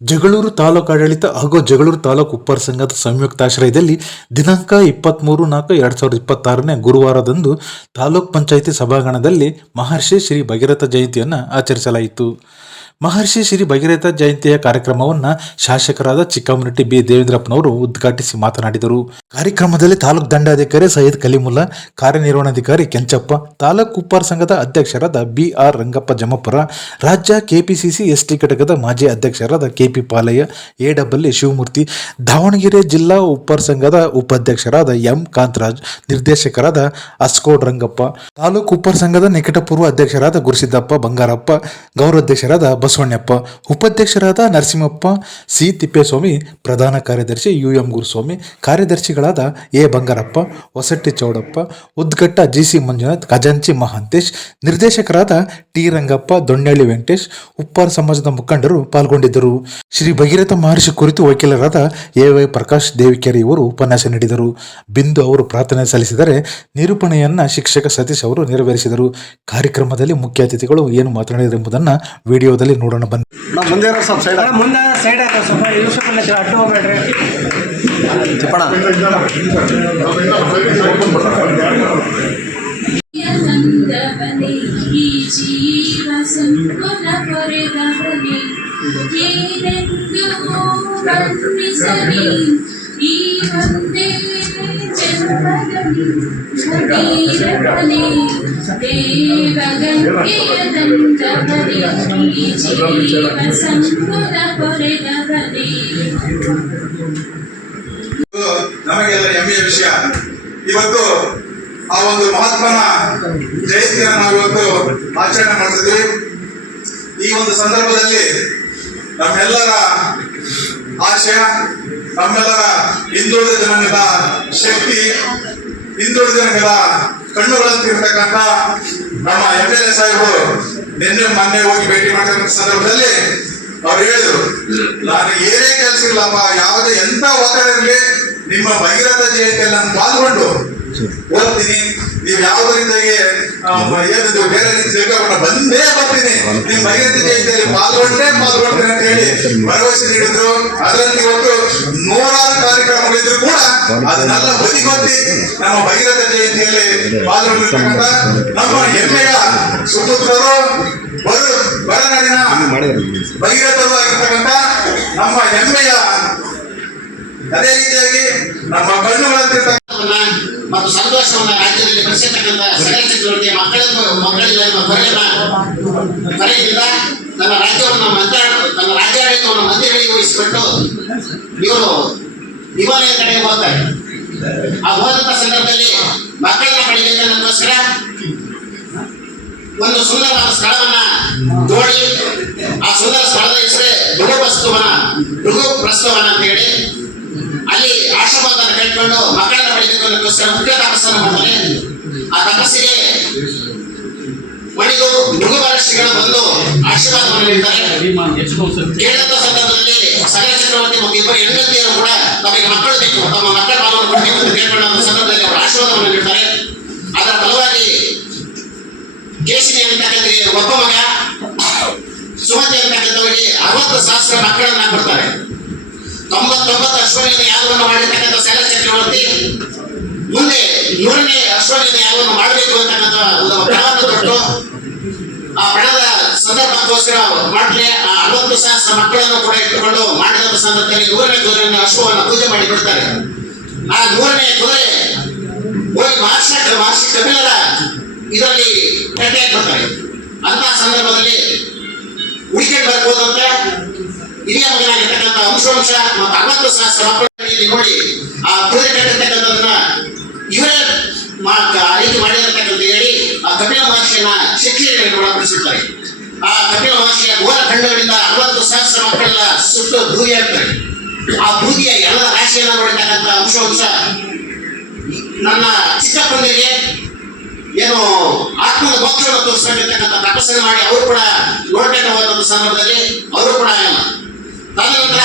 ಜಗಳೂರು ತಾಲೂಕು ಆಡಳಿತ ಹಾಗೂ ಜಗಳೂರು ತಾಲೂಕು ಉಪ್ಪಾರ ಸಂಘದ ಸಂಯುಕ್ತಾಶ್ರಯದಲ್ಲಿ ದಿನಾಂಕ 23/4/2026 ಗುರುವಾರದಂದು ತಾಲೂಕ್ ಪಂಚಾಯಿತಿ ಸಭಾಂಗಣದಲ್ಲಿ ಮಹರ್ಷಿ ಶ್ರೀ ಭಗೀರಥ ಜಯಂತಿಯನ್ನು ಆಚರಿಸಲಾಯಿತು. ಮಹರ್ಷಿ ಶ್ರೀ ಭಗೀರಥ ಜಯಂತಿಯ ಕಾರ್ಯಕ್ರಮವನ್ನು ಶಾಸಕರಾದ ಚಿಕ್ಕಮರಟ್ಟಿ ಬಿ ದೇವೇಂದ್ರಪ್ಪನವರು ಉದ್ಘಾಟಿಸಿ ಮಾತನಾಡಿದರು. ಕಾರ್ಯಕ್ರಮದಲ್ಲಿ ತಾಲೂಕು ದಂಡಾಧಿಕಾರಿ ಸೈಯದ್ ಕಲೀಮುಲ್ಲಾ, ಕಾರ್ಯನಿರ್ವಹಣಾಧಿಕಾರಿ ಕೆಂಚಪ್ಪ, ತಾಲೂಕು ಉಪ್ಪಾರ ಸಂಘದ ಅಧ್ಯಕ್ಷರಾದ ಬಿ.ಆರ್. ರಂಗಪ್ಪ ಜಮಪುರ, ರಾಜ್ಯ ಕೆಪಿಸಿಸಿ ಎಸ್ಟಿ ಘಟಕದ ಮಾಜಿ ಅಧ್ಯಕ್ಷರಾದ ಕೆಪಿ ಪಾಲಯ್ಯ, ಎ.ಡಬ್ಲ್ಯೂ. ಶಿವಮೂರ್ತಿ, ದಾವಣಗೆರೆ ಜಿಲ್ಲಾ ಉಪ್ಪಾರ ಸಂಘದ ಉಪಾಧ್ಯಕ್ಷರಾದ ಎಂ. ಕಾಂತರಾಜ್, ನಿರ್ದೇಶಕರಾದ ಅಸ್ಕೋಡ್ ರಂಗಪ್ಪ, ತಾಲೂಕು ಉಪ್ಪಾರ ಸಂಘದ ನಿಕಟಪೂರ್ವ ಅಧ್ಯಕ್ಷರಾದ ಗುರುಸಿದ್ದಪ್ಪ ಬಂಗಾರಪ್ಪ, ಗೌರವಾಧ್ಯಕ್ಷರಾದ ಬಸವಣ್ಣಪ್ಪ, ಉಪಾಧ್ಯಕ್ಷರಾದ ನರಸಿಂಹಪ್ಪ, ಸಿ. ತಿಪ್ಪೇಸ್ವಾಮಿ, ಪ್ರಧಾನ ಕಾರ್ಯದರ್ಶಿ ಯು.ಎಂ. ಗುರುಸ್ವಾಮಿ, ಕಾರ್ಯದರ್ಶಿಗಳಾದ ಎ. ಬಂಗಾರಪ್ಪ, ಹೊಸಟ್ಟಿ ಚೌಡಪ್ಪ, ಉದ್ಘಟ್ಟ ಜಿ.ಸಿ. ಮಂಜುನಾಥ್, ಖಜಾಂಚಿ ಮಹಾಂತೇಶ್, ನಿರ್ದೇಶಕರಾದ ಟಿ. ರಂಗಪ್ಪ, ದೊಣ್ಣಳ್ಳಿ ವೆಂಕಟೇಶ್, ಉಪ್ಪಾರ ಸಮಾಜದ ಮುಖಂಡರು ಪಾಲ್ಗೊಂಡಿದ್ದರು. ಶ್ರೀ ಭಗೀರಥ ಮಹರ್ಷಿ ಕುರಿತು ವಕೀಲರಾದ ಎ.ವೈ. ಪ್ರಕಾಶ್ ದೇವಿಕೆರೆ ಇವರು ಉಪನ್ಯಾಸ ನೀಡಿದರು. ಬಿಂದು ಅವರು ಪ್ರಾರ್ಥನೆ ಸಲ್ಲಿಸಿದರೆ ನಿರೂಪಣೆಯನ್ನ ಶಿಕ್ಷಕ ಸತೀಶ್ ಅವರು ನೆರವೇರಿಸಿದರು. ಕಾರ್ಯಕ್ರಮದಲ್ಲಿ ಮುಖ್ಯ ಅತಿಥಿಗಳು ಏನು ಮಾತನಾಡಿದರು ಎಂಬುದನ್ನು ವಿಡಿಯೋದಲ್ಲಿ ನೋಡೋಣ ಬನ್ನಿ. ಮುಂದೆ ಸೈಡ್ ಸ್ವಲ್ಪ ಅಡ್ಡು ಹೋಗ್ಬೇಡ್ರಿ. ಈ ಜೀವ ಸಂಕುಲ ಕೊರೆದವನೇ ಏನೆಂದು ವರ್ಣಿಸಲಿ ಈ ಒಂದೇ ಜನ್ಮದಲ್ಲಿ ಭಗೀರಥನೇ ದೇವಗಂಗೆಯ ದಂಡವನೇ ಈ ಜೀವ ಸಂಕುಲ ಕೊರೆದವನೇ. ನಮಗೆಲ್ಲ ಹೆಮ್ಮೆಯ ವಿಷಯ. ಇವತ್ತು ಆ ಒಂದು ಮಹಾತ್ಮನ ಜಯಂತಿಯನ್ನು ನಾವು ಇವತ್ತು ಆಚರಣೆ ಮಾಡ್ತಿದ್ದೀವಿ. ಈ ಒಂದು ಸಂದರ್ಭದಲ್ಲಿ ನಮ್ಮೆಲ್ಲರ ಆಶಯ, ನಮ್ಮೆಲ್ಲರ ಹಿಂದುಳಿದ ಜನಗಳ ಶಕ್ತಿ, ಹಿಂದುಳಿದ ಜನಗಳ ಕಣ್ಣುಗಳಂತಿರ್ತಕ್ಕಂಥ ನಮ್ಮ ಎಂ.ಎಲ್.ಎ. ಸಾಹೇಬರು ಮೊನ್ನೆ ಹೋಗಿ ಭೇಟಿ ಮಾಡ್ತಕ್ಕಂಥ ಸಂದರ್ಭದಲ್ಲಿ ಅವ್ರು ಹೇಳಿದ್ರು, ನಾನು ಏನೇ ಕೆಲಸ ಇಲ್ಲಪ್ಪ, ಯಾವುದೇ ಎಂತ ಒತ್ತಡ ಇರಲಿ, ನಿಮ್ಮ ಭಗೀರಥ ಜಯಂತಿಯಲ್ಲಿ ನಾನು ಪಾಲ್ಗೊಂಡು ಓದ್ತೀನಿ, ನೀವು ಯಾವುದೇ ರೀತಿಯಾಗಿ ಏನಿದು ಬೇರೆ ರೀತಿ ಬಂದೇ ಬರ್ತೀನಿ, ನಿಮ್ಮ ಭಗೀರಥ ಜಯಂತಿಯಲ್ಲಿ ಪಾಲ್ಗೊಂಡ್ರೆ ಪಾಲ್ಗೊಳ್ತೀನಿ ಅಂತ ಹೇಳಿ ಭರವಸೆ ನೀಡಿದ್ರು. ಅದರಲ್ಲಿ ಇವತ್ತು 100 ಕಾರ್ಯಕ್ರಮಗಳಿದ್ರು ಕೂಡ ಅದನ್ನೆಲ್ಲ ಬದಿಗೊತ್ತಿ ನಮ್ಮ ಭಗೀರಥ ಜಯಂತಿಯಲ್ಲಿ ಪಾಲ್ಗೊಂಡಿರ್ತಕ್ಕಂಥ ನಮ್ಮ ಹೆಮ್ಮೆಯ ಸುಪುತ್ರರು, ಬರನಾಡಿನ ಭಗೀರಥರು ಆಗಿರ್ತಕ್ಕಂಥ ನಮ್ಮ ಹೆಮ್ಮೆಯ, ಅದೇ ರೀತಿಯಾಗಿ ನಮ್ಮ ಕಣ್ಣುಗಳಂತಿರ್ತಕ್ಕಂಥ ಮತ್ತು ಸಂತೋಷವನ್ನ ರಾಜ್ಯದಲ್ಲಿ ಬೆಳೆಸಿರ್ತಕ್ಕಂಥ ಸಕಲ ಚಕ್ರವರ್ತಿಯ ಮಕ್ಕಳಿಗೆ ಕರೆಯಿಂದ ನನ್ನ ರಾಜ್ಯವನ್ನು ನನ್ನ ರಾಜ್ಯಾಡಳಿತವನ್ನು ಮಂದಿರಗಳಿಗೆ ವಹಿಸಿಬಿಟ್ಟು ಇವರು ವಿಮಾನದ ಕಡೆಗೆ ಹೋಗ್ತಾರೆ. ಆ ಹೋದಂತ ಸಂದರ್ಭದಲ್ಲಿ ಮಕ್ಕಳನ್ನ ಪಡೆಯಬೇಕನ್ನೋಸ್ಕರ ಒಂದು ಸುಂದರವಾದ ಸ್ಥಳವನ್ನ ನೋಡಿ, ಆ ಸುಂದರ ಸ್ಥಳದ ಹೆಸರೇ ಭೃಗುಪ್ರಸ್ತವನ ಅಂತ ಹೇಳಿ ಅಲ್ಲಿ ಆಶೀರ್ವಾದನ ಕಟ್ಕೊಂಡು ಮಕ್ಕಳನ್ನ ಪಡೆಯಬೇಕು ಅನ್ನೋಕ್ಕೋಸ್ಕರ ಮುಖ್ಯ ತಪಸ್ಸನ್ನು ಮಾಡ್ತಾರೆ. ಆ ತಪಸ್ಸಿಗೆ ಮಣಿದು ಭೃಗು ಮಹರ್ಷಿಗಳು ಬಂದು ಆಶೀರ್ವಾದವನ್ನು ನೀಡ್ತಾರೆ. ಕೇಳಿದಂತ ಸಂದರ್ಭದಲ್ಲಿ ಸಕಲ ಚಕ್ರವರ್ತಿ ಮತ್ತು ಇಬ್ಬರು ಹೆಂಡತಿಯರು ಕೂಡ ತಮಗೆ ಮಕ್ಕಳು ಬೇಕು, ತಮ್ಮ ಮಕ್ಕಳ ಪಾಲನ್ನು ಕೊಡಬೇಕು ಅಂತ ಕೇಳ್ಕೊಂಡ ಸಂದರ್ಭದಲ್ಲಿ ಅವರು ಆಶೀರ್ವಾದವನ್ನು ನೀಡ್ತಾರೆ. ಅದರ ಫಲವಾಗಿ ಕೇಸಿನಿ ಅಂತಕ್ಕಂಥಗೆ ಒಬ್ಬ ಮಗ, ಸುಮತಿ ಅಂತಕ್ಕಂಥವರಿಗೆ 60,000 ಮಕ್ಕಳನ್ನ ಕೊಡ್ತಾರೆ. 99 ಅಶ್ವಮೇಧ ಯಾಗವನ್ನು ಮಾಡಿರ್ತಕ್ಕಂಥ ಸಕಲ ಚಕ್ರವರ್ತಿ ಮುಂದೆ 100ನೇ ಅಶ್ವಮೇಧ ಯಾಗವನ್ನು ಮಾಡಬೇಕು ಅಂತಕ್ಕಂಥ ಒಂದು ಪಣವನ್ನು ಕೊಟ್ಟು ಆ ಪಣದ ಸಂದರ್ಭಕ್ಕೋಸ್ಕರ ಮಾಡಲಿ ಆ 60,000 ಮಕ್ಕಳನ್ನು ಕೂಡ ಇಟ್ಟುಕೊಂಡು ಮಾಡಿದಂತ ಸಂದರ್ಭದಲ್ಲಿ 100ನೇ ಕುದುರೆಯನ್ನು ಅಶ್ವವನ್ನು ಪೂಜೆ ಮಾಡಿ ಬಿಡ್ತಾರೆ. ಆ 100ನೇ ಕುದುರೆ ಹೋಗಿ ಮಹರ್ಷಿ ಕಪಿಲರ ಇದರಲ್ಲಿ ಗಟ್ಟಿ ಹಾಕ್ಬಿಡ್ತಾರೆ. ಅಂತ ಸಂದರ್ಭದಲ್ಲಿ ಹುಡುಕಿಕೊಂಡು ಬರ್ಬೋದು ಅಂತ ಹಿರಿಯ ಮಗನಾಗಿರ್ತಕ್ಕಂಥ ಅಂಶವಂಶ ಮತ್ತು 60,000 ಮಕ್ಕಳಲ್ಲಿ ನೋಡಿ ಆ ಕುದುರೆ ಕಟ್ಟಿರ್ತಕ್ಕಂಥದನ್ನ ಇವರೇ ಆ ರೀತಿ ಮಾಡಿರತಕ್ಕಂಥ ಹೇಳಿ ಆ ಕಪಿಲ ಮಹರ್ಷಿಯನ್ನ ಶಿಕ್ಷೆಯನ್ನು ಒಳಪಡಿಸುತ್ತಾರೆ. ಆ ಕಪಿಲ ಮಹರ್ಷಿಯ ಘೋರ ಖಂಡಗಳಿಂದ 60,000 ಮಕ್ಕಳೆಲ್ಲ ಸುಟ್ಟು ಬೂದಿಯಾಗ್ತಾರೆ. ಆ ಬೂದಿಯ ಎಲ್ಲ ರಾಶಿಯನ್ನ ನೋಡಿರ್ತಕ್ಕಂಥ ಅಂಶವಂಶ ನನ್ನ ಚಿಕ್ಕಪ್ಪನಿಗೆ ಏನು ಆತ್ಮದ ಮೋಕ್ಷವನ್ನು ತೋರಿಸ್ಕೊಂಡಿರ್ತಕ್ಕಂಥ ತಪಸ್ಸನ್ನು ಮಾಡಿ ಅವರು ಕೂಡ ನೋಡ್ಕೊಂಡು ಹೋದಂತ ಸಂದರ್ಭದಲ್ಲಿ ಅವರು ಕೂಡ ಆಗಲ್ಲ. ತದನಂತರ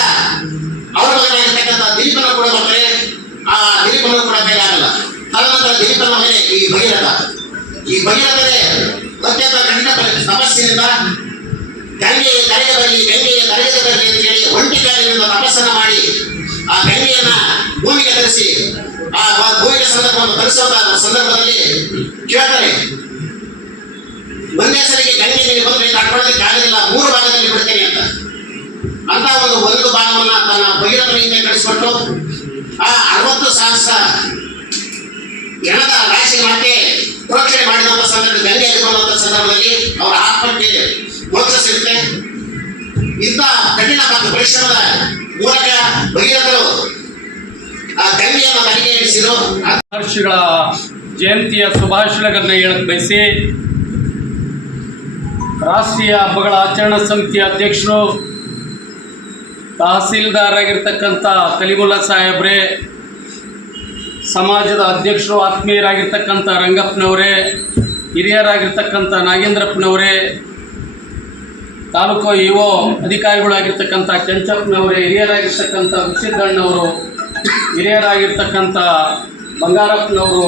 ಅವರ ಮಗನಾಗಿರ್ತಕ್ಕಂಥ ದಿಲೀಪನ ಕೂಡ ಬರ್ತಾರೆ. ಆ ದಿಲೀಪನ ಕೂಡ ಬೇರೆ ಆಗಲ್ಲ. ತದನಂತರ ದಿಲೀಪನ ಮೇಲೆ ಈ ಭಗೀರಥರೇ ಅತ್ಯಂತ ಕಠಿಣ ತಪಸ್ಸಿನಿಂದ ಗಂಗೆಯ ಕರೆಗೆ ಬರಲಿ, ಗಂಗೆಯ ಕರೆಗೆ ಬರಲಿ ಅಂತ ಹೇಳಿ ಭೂಮಿಗೆ ಸಂದರ್ಭವನ್ನು ತರಿಸುವಂತಹ ಸಂದರ್ಭದಲ್ಲಿ ಕೇಳ್ತಾರೆ, ಒಂದೇ ಸರಿಗೆ ಗಂಗೆ ನೀರು ಬಂದ್ರೆ ಕಟ್ಕೊಳ್ಳೋದಕ್ಕೆ ಆಗೋದಿಲ್ಲ, 3 ಭಾಗದಲ್ಲಿ ಬಿಡ್ತೇನೆ ಅಂತ ಒಂದು ಭಾಗವನ್ನ ತನ್ನ ಭಗೀರಥನಿಂದ ಕಳಿಸಿಕೊಟ್ಟು ಆ 60,000 ಹೆಣದ ರಾಶಿ ಮಾತೆ ಪ್ರೋಕ್ಷಣೆ ಮಾಡಿದಂಥ ಸಂದರ್ಭದಲ್ಲಿ ಗಂಗೆ ಎದುರುವಂಥ ಸಂದರ್ಭದಲ್ಲಿ ಅವರ ಆತ್ಮಕ್ಕೆ ಮೋಕ್ಷ ಸಿಗುತ್ತೆ. ಇಂಥ ಕಠಿಣ ಮತ್ತು ಪರಿಶ್ರಮದ ಮೂಲಕ ಭಗೀರಥರು ಆ ಗಂಗೆಯನ್ನು ತನಿಖೆ ನಡೆಸಿದರು. ಮಹರ್ಷಿಗಳ ಜಯಂತಿಯ ಶುಭಾಶಯಗಳನ್ನು ಹೇಳಕ್ಕೆ ಬಯಸಿ, ರಾಷ್ಟ್ರೀಯ ಹಬ್ಬಗಳ ಆಚರಣಾ ಸಮಿತಿಯ ಅಧ್ಯಕ್ಷರು, ತಹಸೀಲ್ದಾರ್ ಆಗಿರ್ತಕ್ಕಂಥ ಕಲಿಮುಲ್ಲಾ ಸಾಹೇಬ್ರೆ, ಸಮಾಜದ ಅಧ್ಯಕ್ಷರು ಆತ್ಮೀಯರಾಗಿರ್ತಕ್ಕಂಥ ರಂಗಪ್ಪನವರೇ, ಹಿರಿಯರಾಗಿರ್ತಕ್ಕಂಥ ನಾಗೇಂದ್ರಪ್ಪನವರೇ, ತಾಲೂಕು ಇಒ ಅಧಿಕಾರಿಗಳಾಗಿರ್ತಕ್ಕಂಥ ಕೆಂಚಪ್ಪನವರೇ, ಹಿರಿಯರಾಗಿರ್ತಕ್ಕಂಥ ಹುಸಿದ್ದಣ್ಣವರು, ಹಿರಿಯರಾಗಿರ್ತಕ್ಕಂಥ ಬಂಗಾರಪ್ಪನವರು,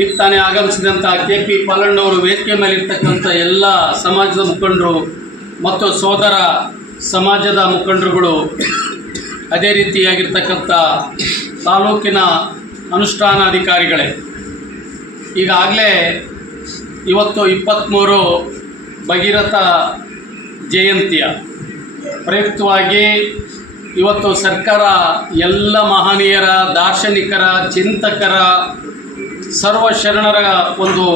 ಈಗ ತಾನೇ ಆಗಮಿಸಿದಂಥ KP ಪಾಲಣ್ಣವರು, ವೇದಿಕೆ ಮೇಲಿರ್ತಕ್ಕಂಥ ಎಲ್ಲ ಸಮಾಜದ ಮುಖಂಡರು ಮತ್ತು ಸೋದರ ಸಮಾಜದ ಮುಖಂಡರುಗಳು, ಅದೇ ರೀತಿಯಾಗಿರ್ತಕ್ಕಂಥ ತಾಲೂಕಿನ ಅನುಷ್ಠಾನಾಧಿಕಾರಿಗಳೇ, ಈಗಾಗಲೇ ಇವತ್ತು 23 ಭಗೀರಥ ಜಯಂತಿಯ ಪ್ರಯುಕ್ತವಾಗಿ ಇವತ್ತು ಸರ್ಕಾರ ಎಲ್ಲ ಮಹನೀಯರ, ದಾರ್ಶನಿಕರ, ಚಿಂತಕರ, ಸರ್ವಶರಣರ ಒಂದು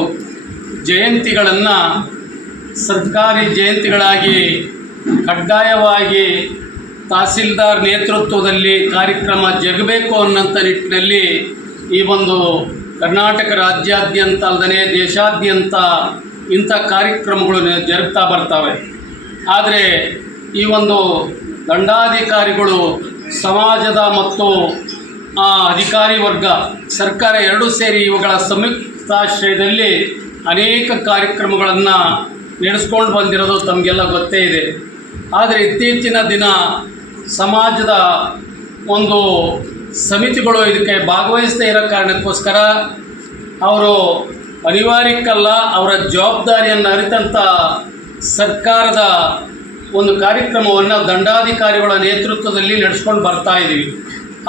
ಜಯಂತಿಗಳನ್ನು ಸರ್ಕಾರಿ ಜಯಂತಿಗಳಾಗಿ ಕಡ್ಡಾಯವಾಗಿ ತಹಸೀಲ್ದಾರ್ ನೇತೃತ್ವದಲ್ಲಿ ಕಾರ್ಯಕ್ರಮ ಜರುಗಬೇಕು ಅನ್ನೋಂಥ ನಿಟ್ಟಿನಲ್ಲಿ ಈ ಒಂದು ಕರ್ನಾಟಕ ರಾಜ್ಯಾದ್ಯಂತ ಅಲ್ಲದೆ ದೇಶಾದ್ಯಂತ ಇಂಥ ಕಾರ್ಯಕ್ರಮಗಳು ಜರುಗ್ತಾ ಬರ್ತವೆ. ಆದರೆ ಈ ಒಂದು ದಂಡಾಧಿಕಾರಿಗಳು, ಸಮಾಜದ ಮತ್ತು ಅಧಿಕಾರಿ ವರ್ಗ, ಸರ್ಕಾರ ಎರಡೂ ಸೇರಿ ಇವುಗಳ ಸಂಯುಕ್ತಾಶ್ರಯದಲ್ಲಿ ಅನೇಕ ಕಾರ್ಯಕ್ರಮಗಳನ್ನು ನಡೆಸ್ಕೊಂಡು ಬಂದಿರೋದು ತಮಗೆಲ್ಲ ಗೊತ್ತೇ ಇದೆ. ಆದರೆ ಇತ್ತೀಚಿನ ದಿನ ಸಮಾಜದ ಒಂದು ಸಮಿತಿಗಳು ಇದಕ್ಕೆ ಭಾಗವಹಿಸದೇ ಇರೋ ಕಾರಣಕ್ಕೋಸ್ಕರ ಅವರು ಅನಿವಾರ್ಯಕ್ಕಲ್ಲ, ಅವರ ಜವಾಬ್ದಾರಿಯನ್ನು ಅರಿತಂಥ ಸರ್ಕಾರದ ಒಂದು ಕಾರ್ಯಕ್ರಮವನ್ನು ದಂಡಾಧಿಕಾರಿಗಳ ನೇತೃತ್ವದಲ್ಲಿ ನಡೆಸ್ಕೊಂಡು ಬರ್ತಾ ಇದ್ದೀವಿ.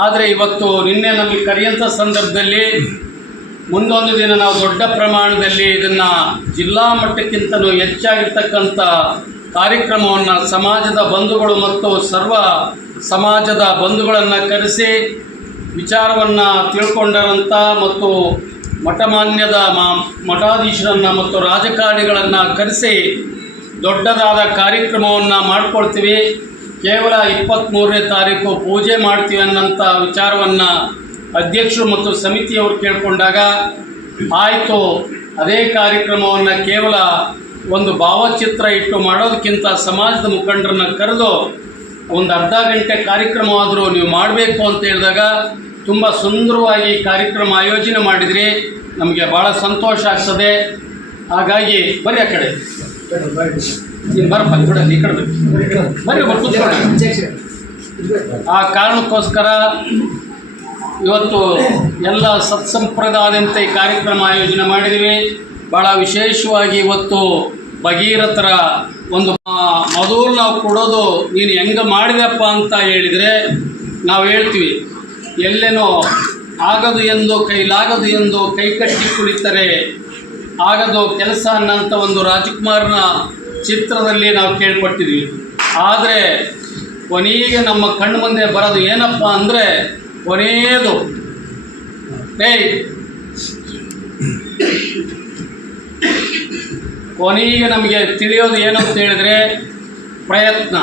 ಆದರೆ ಇವತ್ತು ನಿನ್ನೆ ನಮಗೆ ಕರೆಯುವಂಥ ಸಂದರ್ಭದಲ್ಲಿ ಮುಂದೊಂದು ದಿನ ನಾವು ದೊಡ್ಡ ಪ್ರಮಾಣದಲ್ಲಿ ಇದನ್ನು ಜಿಲ್ಲಾ ಮಟ್ಟಕ್ಕಿಂತಲೂ ಹೆಚ್ಚಾಗಿರ್ತಕ್ಕಂಥ ಕಾರ್ಯಕ್ರಮವನ್ನು ಸಮಾಜದ ಬಂಧುಗಳು ಮತ್ತು ಸರ್ವ ಸಮಾಜದ ಬಂಧುಗಳನ್ನು ಕರೆಸಿ ವಿಚಾರವನ್ನು ತಿಳ್ಕೊಂಡರಂಥ ಮತ್ತು ಮಠಮಾನ್ಯದ ಮಠಾಧೀಶರನ್ನು ಮತ್ತು ರಾಜಕಾರಣಿಗಳನ್ನು ಕರೆಸಿ ದೊಡ್ಡದಾದ ಕಾರ್ಯಕ್ರಮವನ್ನು ಮಾಡ್ಕೊಳ್ತೀವಿ. ಕೇವಲ 23ನೇ ತಾರೀಕು ಪೂಜೆ ಮಾಡ್ತೀವಿ ಅನ್ನೋಂಥ ವಿಚಾರವನ್ನು ಅಧ್ಯಕ್ಷರು ಮತ್ತು ಸಮಿತಿಯವರು ಕೇಳಿಕೊಂಡಾಗ ಆಯಿತು, ಅದೇ ಕಾರ್ಯಕ್ರಮವನ್ನು ಕೇವಲ ಒಂದು ಭಾವಚಿತ್ರ ಇಟ್ಟು ಮಾಡೋದಕ್ಕಿಂತ ಸಮಾಜದ ಮುಖಂಡರನ್ನು ಕರೆದು ಒಂದು ಅರ್ಧ ಗಂಟೆ ಕಾರ್ಯಕ್ರಮವಾದರೂ ನೀವು ಮಾಡಬೇಕು ಅಂತ ಹೇಳಿದಾಗ ತುಂಬ ಸುಂದರವಾಗಿ ಕಾರ್ಯಕ್ರಮ ಆಯೋಜನೆ ಮಾಡಿದ್ರಿ. ನಮಗೆ ಭಾಳ ಸಂತೋಷ ಆಗ್ತದೆ. ಹಾಗಾಗಿ ಬರ್ರಿ ಆ ಕಡೆ, ನೀನು ಬರಪ್ಪ ಕೂಡ ಈ ಕಡೆ ಬರ್ರಿ ಕೂತ್ಕೊಳ್ಳಿ. ಆ ಕಾರಣಕ್ಕೋಸ್ಕರ ಇವತ್ತು ಎಲ್ಲ ಸತ್ಸಂಪ್ರದಾಯದಂತೆ ಈ ಕಾರ್ಯಕ್ರಮ ಆಯೋಜನೆ ಮಾಡಿದ್ದೀವಿ. ಭಾಳ ವಿಶೇಷವಾಗಿ ಇವತ್ತು ಭಗೀರಥರ ಒಂದು ಮೊದಲು ನಾವು ಕೊಡೋದು, ನೀನು ಹೆಂಗೆ ಮಾಡಿದಪ್ಪ ಅಂತ ಹೇಳಿದರೆ ನಾವು ಹೇಳ್ತೀವಿ, ಎಲ್ಲೇನೋ ಆಗದು ಎಂದು ಕೈಲಾಗದು ಎಂದು ಕೈಕಟ್ಟಿ ಕುಳಿತರೆ ಆಗದು ಕೆಲಸ ಅನ್ನೋಂಥ ಒಂದು ರಾಜ್ಕುಮಾರ್ನ ಚಿತ್ರದಲ್ಲಿ ನಾವು ಕೇಳ್ಪಟ್ಟಿದ್ವಿ. ಆದರೆ ಕೊನೆಗೆ ನಮ್ಮ ಕಣ್ಣು ಮುಂದೆ ಬರೋದು ಏನಪ್ಪ ಅಂದರೆ, ಕೊನೆಯದು ಕೊನೆಗೆ ನಮಗೆ ತಿಳಿಯೋದು ಏನಂತ ಹೇಳಿದರೆ ಪ್ರಯತ್ನ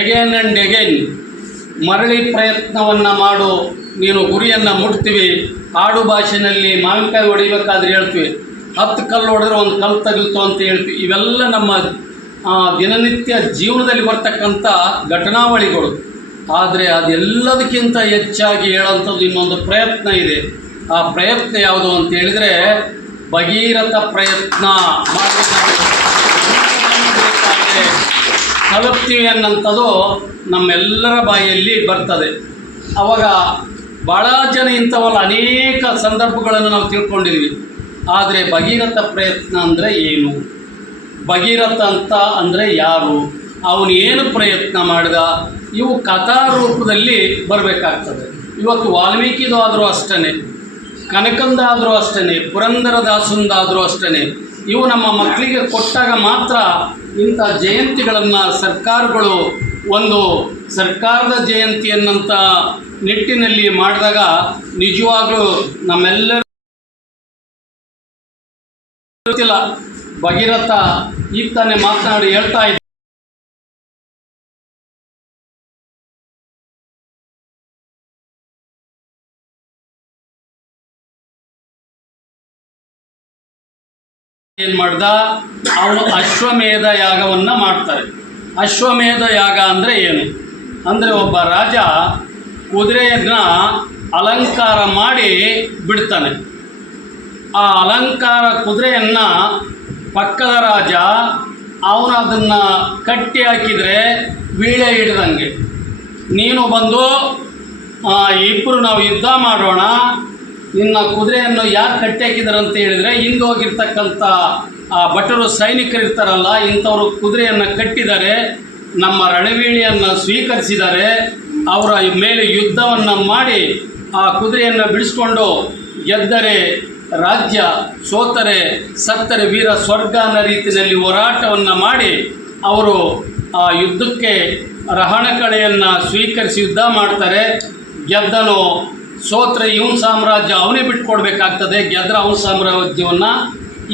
ಎಗೇನ್ ಆ್ಯಂಡ್ ಎಗೇನ್ ಮರಳಿ ಪ್ರಯತ್ನವನ್ನು ಮಾಡು, ನೀನು ಗುರಿಯನ್ನು ಮುಟ್ತೀವಿ. ಆಡು ಭಾಷೆಯಲ್ಲಿ ಮಾವಿನಕಾಯಿ ಹೊಡಿಬೇಕಾದ್ರೆ ಹೇಳ್ತೀವಿ, 10 ಕಲ್ಲು ಹೊಡೆದ್ರೆ 1 ಕಲ್ಲು ತಗಲ್ತು ಅಂತ ಹೇಳ್ತೀವಿ. ಇವೆಲ್ಲ ನಮ್ಮ ದಿನನಿತ್ಯ ಜೀವನದಲ್ಲಿ ಬರ್ತಕ್ಕಂಥ ಘಟನಾವಳಿಗಳು. ಆದರೆ ಅದೆಲ್ಲದಕ್ಕಿಂತ ಹೆಚ್ಚಾಗಿ ಹೇಳೋಂಥದ್ದು ಇನ್ನೊಂದು ಪ್ರಯತ್ನ ಇದೆ. ಆ ಪ್ರಯತ್ನ ಯಾವುದು ಅಂತ ಹೇಳಿದರೆ ಭಗೀರಥ ಪ್ರಯತ್ನ ಮಾಡಿ ತಲುಪ್ತೀವಿ ಅನ್ನೋಂಥದ್ದು ನಮ್ಮೆಲ್ಲರ ಬಾಯಲ್ಲಿ ಬರ್ತದೆ. ಆವಾಗ ಭಾಳ ಜನ ಇಂಥವಲ್ಲ ಅನೇಕ ಸಂದರ್ಭಗಳನ್ನು ನಾವು ತಿಳ್ಕೊಂಡಿದ್ದೀವಿ. ಆದರೆ ಭಗೀರಥ ಪ್ರಯತ್ನ ಅಂದರೆ ಏನು, ಭಗೀರಥ ಅಂತ ಅಂದರೆ ಯಾರು, ಅವನು ಏನು ಪ್ರಯತ್ನ ಮಾಡಿದ, ಇವು ಕಥಾ ರೂಪದಲ್ಲಿ ಬರಬೇಕಾಗ್ತದೆ. ಇವತ್ತು ವಾಲ್ಮೀಕಿದು ಆದರೂ ಅಷ್ಟೇ, ಕನಕಂದಾದರೂ ಅಷ್ಟೇ, ಪುರಂದರದಾಸಂದಾದರೂ ಅಷ್ಟೇ. ಇವು ನಮ್ಮ ಮಕ್ಕಳಿಗೆ ಕೊಟ್ಟಾಗ ಮಾತ್ರ ಇಂಥ ಜಯಂತಿಗಳನ್ನು ಸರ್ಕಾರಗಳು ಒಂದು ಸರ್ಕಾರದ ಜಯಂತಿಯನ್ನಂಥ ನಿಟ್ಟಿನಲ್ಲಿ ಮಾಡಿದಾಗ ನಿಜವಾಗ್ಲೂ ನಮ್ಮೆಲ್ಲರೂ ಗೊತ್ತಿಲ್ಲ. ಭಗೀರಥ ಈಗ ತಾನೇ ಮಾತನಾಡಿ ಹೇಳ್ತಾ ಇದ್ದ ಏನು ಮಾಡ್ದ, ಅವನು ಅಶ್ವಮೇಧ ಯಾಗವನ್ನು ಮಾಡ್ತಾರೆ. ಅಶ್ವಮೇಧ ಯಾಗ ಅಂದರೆ ಏನು ಅಂದರೆ, ಒಬ್ಬ ರಾಜ ಕುದುರೆಯನ್ನು ಅಲಂಕಾರ ಮಾಡಿ ಬಿಡ್ತಾನೆ. ಆ ಅಲಂಕಾರ ಕುದುರೆಯನ್ನು ಪಕ್ಕದ ರಾಜ ಅವನು ಅದನ್ನು ಕಟ್ಟಿ ಹಾಕಿದರೆ ವೀಳೆ ಹಿಡಿದಂಗೆ, ನೀನು ಬಂದು ಇಬ್ಬರು ನಾವು ಯುದ್ಧ ಮಾಡೋಣ, ನಿನ್ನ ಕುದುರೆಯನ್ನು ಯಾಕೆ ಕಟ್ಟಿ ಹಾಕಿದ್ದಾರೆ ಅಂತ ಹೇಳಿದರೆ, ಹಿಂದೆ ಹೋಗಿರ್ತಕ್ಕಂಥ ಆ ಭಟರು ಸೈನಿಕರು ಇರ್ತಾರಲ್ಲ, ಇಂಥವರು ಕುದುರೆಯನ್ನು ಕಟ್ಟಿದ್ದಾರೆ, ನಮ್ಮ ರಣವೀಳಿಯನ್ನು ಸ್ವೀಕರಿಸಿದ್ದಾರೆ, ಅವರ ಮೇಲೆ ಯುದ್ಧವನ್ನು ಮಾಡಿ ಆ ಕುದುರೆಯನ್ನು ಬಿಡಿಸ್ಕೊಂಡು ಗೆದ್ದರೆ ರಾಜ್ಯ, ಸೋತರೆ ಸತ್ತರೆ ವೀರ ಸ್ವರ್ಗ ಅನ್ನೋ ರೀತಿಯಲ್ಲಿ ಹೋರಾಟವನ್ನು ಮಾಡಿ ಅವರು ಆ ಯುದ್ಧಕ್ಕೆ ರಹಣಕಳೆಯನ್ನು ಸ್ವೀಕರಿಸಿ ಯುದ್ಧ ಮಾಡ್ತಾರೆ. ಗೆದ್ದನು, ಸೋತ್ರೆ ಇವನ ಸಾಮ್ರಾಜ್ಯ ಅವನೇ ಬಿಟ್ಕೊಡ್ಬೇಕಾಗ್ತದೆ, ಗೆದ್ರೆ ಅವನ ಸಾಮ್ರಾಜ್ಯವನ್ನು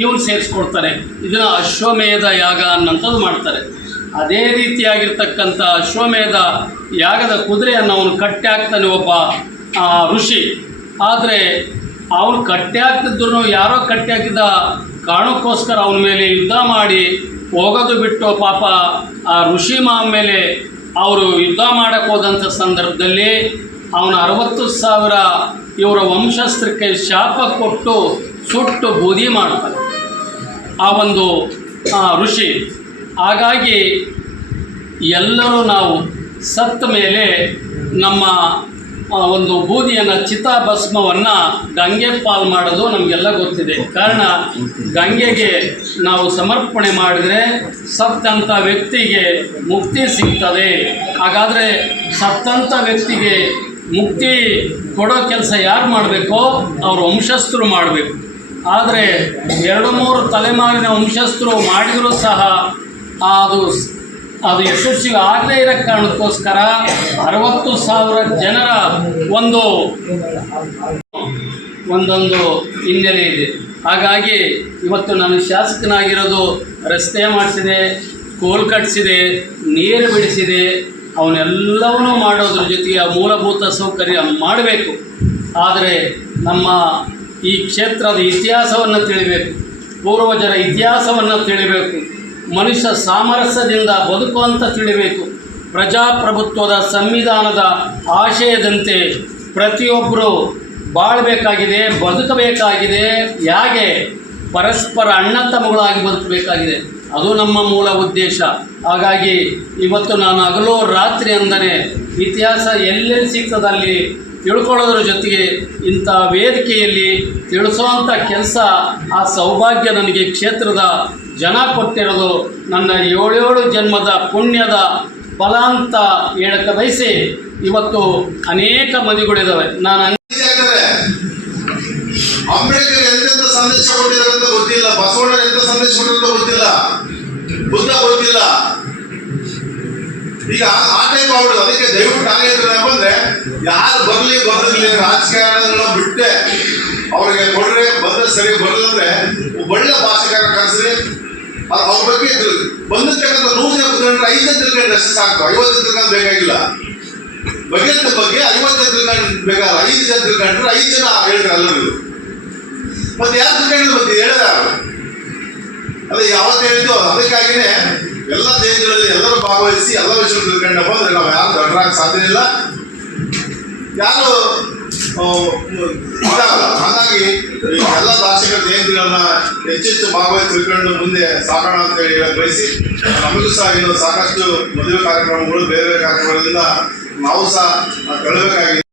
ಇವನು ಸೇರಿಸ್ಕೊಡ್ತಾರೆ. ಇದನ್ನು ಅಶ್ವಮೇಧ ಯಾಗ ಅನ್ನೋಂಥದ್ದು ಮಾಡ್ತಾರೆ. ಅದೇ ರೀತಿಯಾಗಿರ್ತಕ್ಕಂಥ ಅಶ್ವಮೇಧ ಯಾಗದ ಕುದುರೆಯನ್ನು ಅವನು ಕಟ್ಟಿ ಹಾಕ್ತಾನೆ ಒಬ್ಬ ಋಷಿ. ಆದರೆ ಅವನು ಕಟ್ಟಿ ಹಾಕ್ತಿದ್ರು ಯಾರೋ ಕಟ್ಟಿ ಹಾಕಿದ ಕಾರಣಕ್ಕೋಸ್ಕರ ಅವನ ಮೇಲೆ ಯುದ್ಧ ಮಾಡಿ ಹೋಗೋದು ಬಿಟ್ಟು ಪಾಪ ಆ ಋಷಿ ಮೇಲೆ ಅವರು ಯುದ್ಧ ಮಾಡೋಕ್ಕೆ ಹೋದಂಥ ಸಂದರ್ಭದಲ್ಲಿ ಅವನ 60,000 ಇವರ ವಂಶಸ್ಥಕ್ಕೆ ಶಾಪ ಕೊಟ್ಟು ಸುಟ್ಟು ಬೂದಿ ಮಾಡ್ತಾನೆ ಆ ಒಂದು ಋಷಿ. ಹಾಗಾಗಿ ಎಲ್ಲರೂ ನಾವು ಸತ್ತ ಮೇಲೆ ನಮ್ಮ ಒಂದು ಬೂದಿಯನ್ನು ಚಿತಾಭಸ್ಮವನ್ನು ಗಂಗೆ ಪಾಲು ಮಾಡೋದು ನಮಗೆಲ್ಲ ಗೊತ್ತಿದೆ. ಕಾರಣ ಗಂಗೆಗೆ ನಾವು ಸಮರ್ಪಣೆ ಮಾಡಿದರೆ ಸತ್ತಂಥ ವ್ಯಕ್ತಿಗೆ ಮುಕ್ತಿ ಸಿಗ್ತದೆ. ಹಾಗಾದರೆ ಸತ್ತಂಥ ವ್ಯಕ್ತಿಗೆ ಮುಕ್ತಿ ಕೊಡೋ ಕೆಲಸ ಯಾರು ಮಾಡಬೇಕೋ ಅವ್ರ ವಂಶಸ್ಥರು ಮಾಡಬೇಕು. ಆದರೆ 2-3 ತಲೆಮಾರಿನ ವಂಶಸ್ಥರು ಮಾಡಿದರೂ ಸಹ ಅದು ಯಶಸ್ವಿ ಆಗದೇ ಇರೋ ಕಾರಣಕ್ಕೋಸ್ಕರ 60,000 ಜನರ ಒಂದೊಂದು ಹಿನ್ನೆಲೆ ಇದೆ. ಹಾಗಾಗಿ ಇವತ್ತು ನಾನು ಶಾಸಕನಾಗಿರೋದು ರಸ್ತೆ ಮಾಡಿಸಿದೆ, ಸ್ಕೂಲ್ ಕಟ್ಟಿಸಿದೆ, ನೀರು ಬಿಡಿಸಿದೆ, ಅವನ್ನೆಲ್ಲವನ್ನೂ ಮಾಡೋದ್ರ ಜೊತೆಗೆ ಮೂಲಭೂತ ಸೌಕರ್ಯ ಮಾಡಬೇಕು. ಆದರೆ ನಮ್ಮ ಈ ಕ್ಷೇತ್ರದ ಇತಿಹಾಸವನ್ನು ತಿಳಿಬೇಕು, ಪೂರ್ವಜರ ಇತಿಹಾಸವನ್ನು ತಿಳಿಬೇಕು, ಮನುಷ್ಯ ಸಾಮರಸ್ಯದಿಂದ ಬದುಕುವಂತ ತಿಳಿಬೇಕು. ಪ್ರಜಾಪ್ರಭುತ್ವದ ಸಂವಿಧಾನದ ಆಶಯದಂತೆ ಪ್ರತಿಯೊಬ್ಬರು ಬಾಳಬೇಕಾಗಿದೆ, ಬದುಕಬೇಕಾಗಿದೆ. ಹೇಗೆ ಪರಸ್ಪರ ಅಣ್ಣ ತಮ್ಮಗಳಾಗಿ ಬದುಕಬೇಕಾಗಿದೆ, ಅದು ನಮ್ಮ ಮೂಲ ಉದ್ದೇಶ. ಹಾಗಾಗಿ ಇವತ್ತು ನಾನು ಹಗಲು ರಾತ್ರಿ ಅಂದರೆ ಇತಿಹಾಸ ಎಲ್ಲೆಲ್ಲಿ ಸಿಗ್ತದಲ್ಲಿ ತಿಳ್ಕೊಳ್ಳೋದ್ರ ಜೊತೆಗೆ ಇಂಥ ವೇದಿಕೆಯಲ್ಲಿ ತಿಳಿಸೋವಂಥ ಕೆಲಸ, ಆ ಸೌಭಾಗ್ಯ ನನಗೆ ಕ್ಷೇತ್ರದ ಜನ ಕೊಟ್ಟಿರೋದು ನನ್ನ 7 ಜನ್ಮದ ಪುಣ್ಯದ ಫಲ ಅಂತ ಹೇಳಕ್ಕೆ ಬಯಸಿ ಇವತ್ತು ಅನೇಕ ಮದುವೆಗಳಿದ್ದಾವೆ. ನಾನು ಅಂಬೇಡ್ಕರ್ ಎಂತೆಂತ ಸಂದೇಶ ಕೊಟ್ಟಿದ್ದಾರೆ ಅಂತ ಗೊತ್ತಿಲ್ಲ, ಬಸವಣ್ಣ ಎಂತ ಸಂದೇಶ ಕೊಟ್ಟಿರೋ ಗೊತ್ತಿಲ್ಲ, ಬುದ್ಧ ಗೊತ್ತಿಲ್ಲ. ಈಗ ಆ ಟೈಪ್ ಆಗ್ಬಿಡುದು. ಅದಕ್ಕೆ ದಯವಿಟ್ಟು ನಾನೇನಪ್ಪ ಅಂದ್ರೆ, ಯಾರು ಬರ್ಲಿ ರಾಜಕಾರಣ ಬಿಟ್ಟೆ ಅವ್ರಿಗೆ ಕೊಡ್ರೆ, ಬಂದ್ರೆ ಸರಿ, ಬರ್ಲಂದ್ರೆ ಒಳ್ಳೆ ಭಾಷೆಕಾರ ಕಳಿಸ್ರಿ. ಅವ್ರ ಬಗ್ಗೆ ಬಂದಿರ್ತಕ್ಕಂಥ 100 ಜನ ಕುತ್ಕೊಂಡ್ರೆ 5 ಜನ ತಿಳ್ಕೊಂಡ್ರೆ ಅಷ್ಟು ಸಾಕು, 50 ಜನ ತಿಳ್ಕೊಂಡು ಬೇಕಾಗಿಲ್ಲ. ಬಗೆತ್ತ ಬಗ್ಗೆ 50 ಜನ ತಿಳ್ಕೊಂಡು ಬೇಕಾದ್ರೆ 5 ಜನ ತಿಳ್ಕೊಂಡ್ರೆ 5 ಜನ ಹೇಳ್ತಾರೆ ಎಲ್ಲರಿಗೂ. ಮತ್ತೆ ಯಾರು ತಿಳ್ಕೊಂಡಿಲ್ಲ ಮತ್ತೆ ಹೇಳಿದ ಅದೇ ಯಾವತ್ತು ಹೇಳಿದ್ದು. ಅದಕ್ಕಾಗಿನೇ ಎಲ್ಲ ದೇಶಗಳಲ್ಲಿ ಎಲ್ಲರೂ ಭಾಗವಹಿಸಿ ಎಲ್ಲ ವಿಷಯ ತಿಳ್ಕೊಂಡಪ್ಪ ಅಂದ್ರೆ ನಾವು ಯಾರು ದೊಡ್ಡರಾಗ ಸಾಧ್ಯ ಇಲ್ಲ, ಯಾರು ಇದಾಗಲ್ಲ. ಹಾಗಾಗಿ ಎಲ್ಲ ಭಾಷೆಗಳ ಜಯಂತಿಗಳನ್ನ ಹೆಚ್ಚೆಚ್ಚು ಭಾಗವಹಿಸಿ ತಿಳ್ಕೊಂಡು ಮುಂದೆ ಸಾಗೋಣ ಅಂತ ಹೇಳಿ ಬಯಸಿ, ನಮಗೂ ಸಹ ಇನ್ನು ಸಾಕಷ್ಟು ಮದುವೆ ಕಾರ್ಯಕ್ರಮಗಳು, ಬೇರೆ ಕಾರ್ಯಕ್ರಮಗಳಿಂದ ನಾವು ಸಹ ಕಳಬೇಕಾಗಿದೆ.